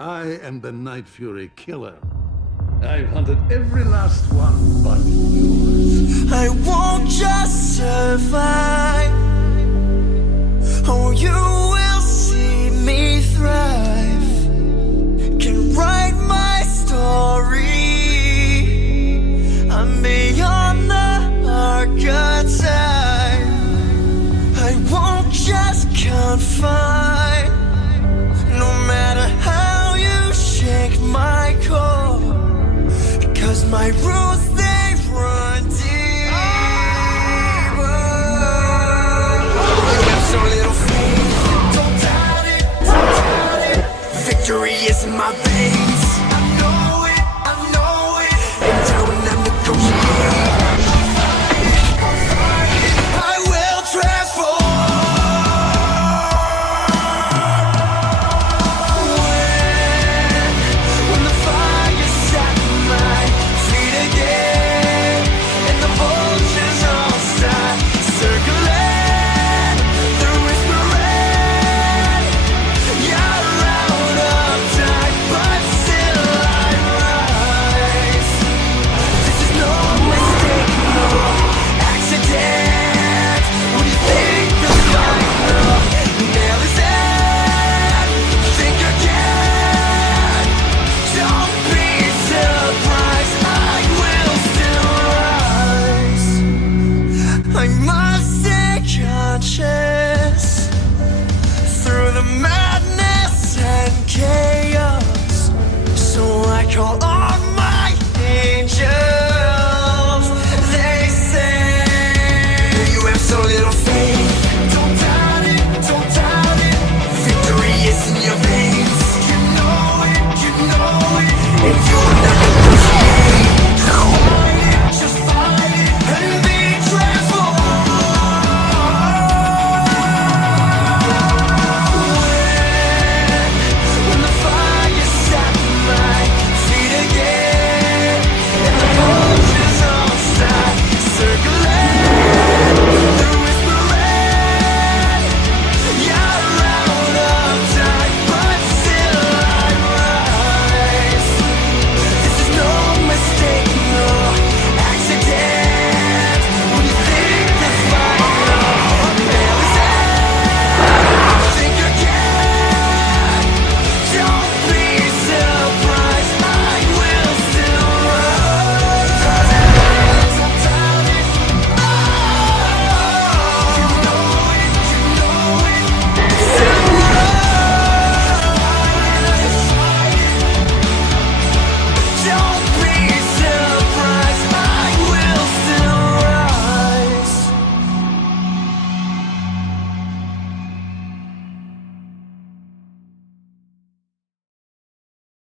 I am the Night Fury killer. I've hunted every last one but yours. I won't just survive. Oh, you will see me thrive. Can write my story. I'm beyond the archetype. I won't just confine. No matter how you shake my core, 'cause my roots, they run deep. You have so little faith. Don't doubt it, don't doubt it. Victory is in my veins. I know it, I know it. And I will not negotiate. I will transform. When the fire's at my feet again, and the vultures all start circling, the whispering, you're out of time, but still I rise. This is no mistake, no accident. When you think the final nail is in, think again. Don't be surprised, I will still rise. I must stay conscious through the madness and chaos. So I call on